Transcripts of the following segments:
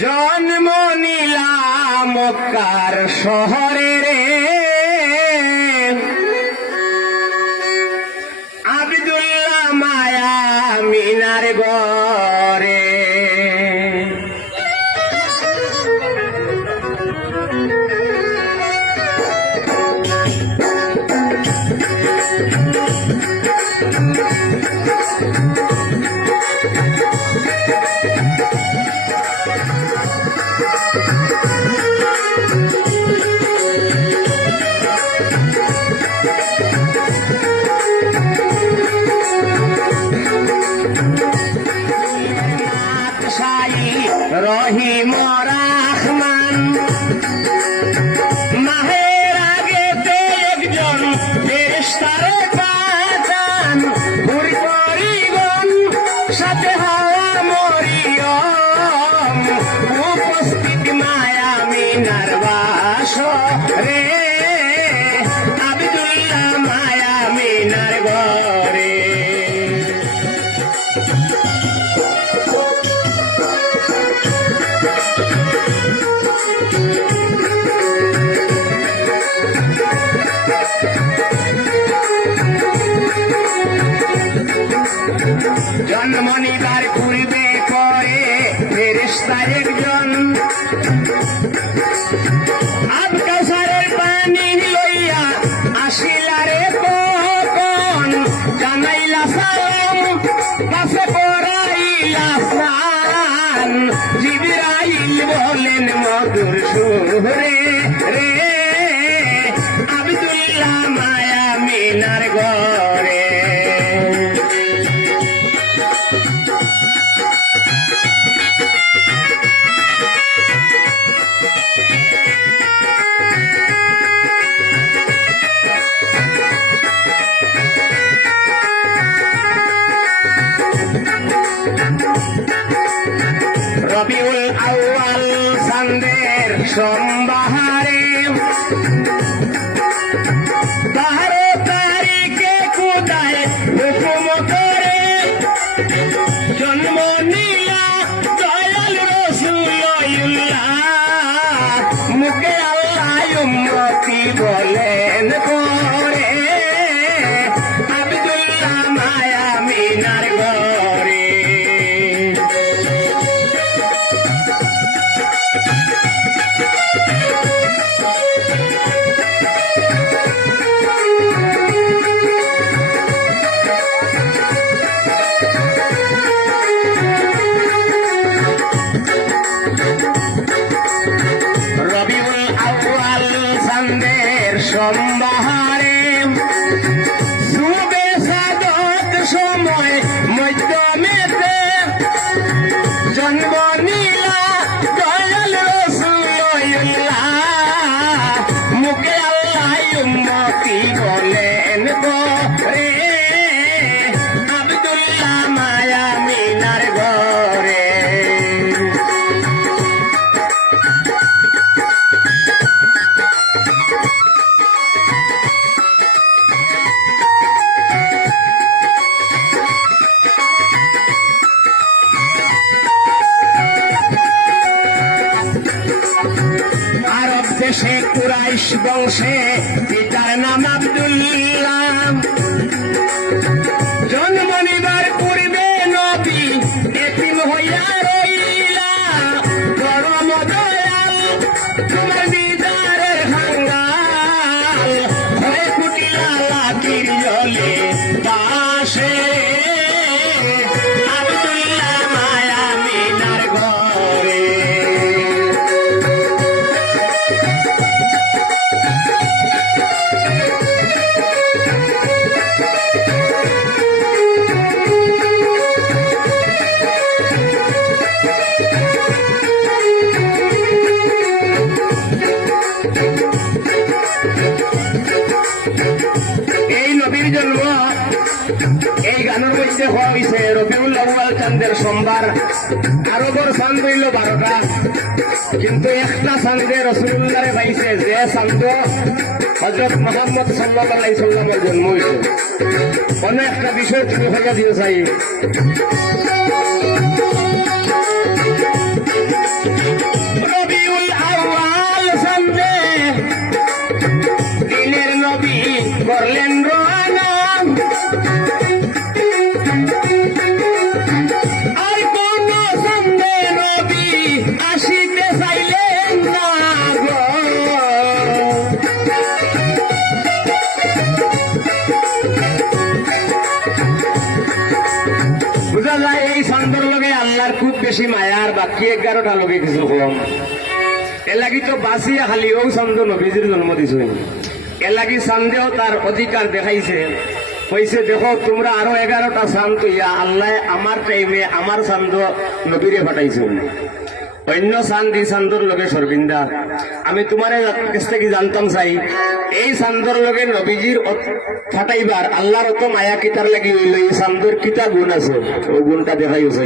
জন্ম নিলাম মক্কার শহরে রে আব্দুল্লাহ মায়া মিনার গরে রহিম রহমান মাহের আগেতে একজন ফেরেশতারে পাঠান ভুরি পরিগণ সাথে হাওয়া মরিয়ম উপস্থিত মায়া মিনার বাসরে আব্দুল্লাহ মায়া মিনার ঘরে জন্ম নিবার পূর্বে পরে ফেরেশতা একজন আবকাসারের পানি লইয়া আসিলারে কখন জানাইলা সালাম কাছে পড়াইলা স্নান জিবরাইল বলেন মধুর সুরে রে আব্দুল্লাহ মায়া মিনার ঘরে রবিউল আউয়াল চাঁদের সোমবারে 12 তারিখে খোদায় হুকুম করে জন্ম নিলা দয়াল রাসূলুল্লাহ মুখে আল্লাহ উম্মতি বলেন করে আব্দুল্লাহ মায়া মিনার ঘরে সোমবারে সুবে সাদত সময় মধ্যমেতে জন্ম নিলা দয়াল রাসূলুল্লাহ মুখে আল্লাহ উম্মতি বলেন করে আব্দুল্লাহ মায়া মিনার ঘরে দেশে কুরাইশ বংশে পিতার নাম আব্দুল্লাহ জন্ম নিবার পূর্বে নবী এতিম হইয়া রইলা পরম দয়াল তোমার দিদারের হাঙ্গাল হয়ে কুটিলা লাঠির জলে পাশে আব্দুল্লাহ মায়া মিনার ঘরে এই নবীর জন্ম এই গানের মধ্যে হওয়া হয়েছে রবিউল আউয়াল চাঁদের সোমবার আরবের চাঁদ হইল 12টা কিন্তু একটা চাঁদে রাসূলুল্লাহরে পাইছে যে চাঁদ হযরত মুহাম্মদ সাল্লাল্লাহু আলাইহি সাল্লামের জন্ম হয়েছে অনেক একটা বিষয় তুমি হয়ে দিও চাই নবী আসিতে চাইলেন না গো। বুঝা যায় এই চান্দর লগে আল্লাহর খুব বেশি মায়ার, বাকি 11টা লগে কিছু কম। এলাগি তো বাঁচিয়া খালি ও চান্দ নবীজির জন্ম দিছে, এলাগি চান্দেও তার অধিকার দেখাইছে। কইছে দেখো তোমরা আরো 11টা চান্দ তৈয়া আল্লাহ আমার টাইমে আমার চান্দ নবীরে পাঠাইছে। অন্য চান্দ এই চান্দর লগে সরবিন্দা আমি তোমার কাছ থেকে জানতাম চাই, এই চান্দর লগে নবীজির ফাটাইবার আল্লাহর অত মায়া কিতার লাগি হইল, এই চান্দর কিতা গুণ আছে ও গুণটা দেখাইছে।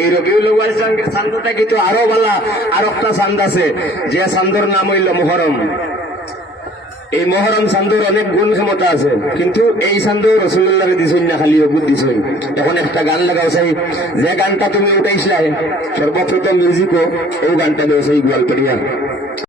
এই রবিউল আউয়াল চান্দটা কিন্তু আরো বালা আর একটা চান্দ আছে, যে চান্দর নাম হইল মুহরম। এই মহরম চান্দর অনেক গুণ ক্ষমতা আছে, কিন্তু এই চান্দ রসুল্লাহ দিছই না, খালি অবুদ দিছই। এখন একটা গান লাগাও চাই, যে গানটা তুমি উঠাইছিলা সর্বপ্রথম মিউজিকও এই গানটা দেওয়া সেই গোয়ালপাড়িয়া।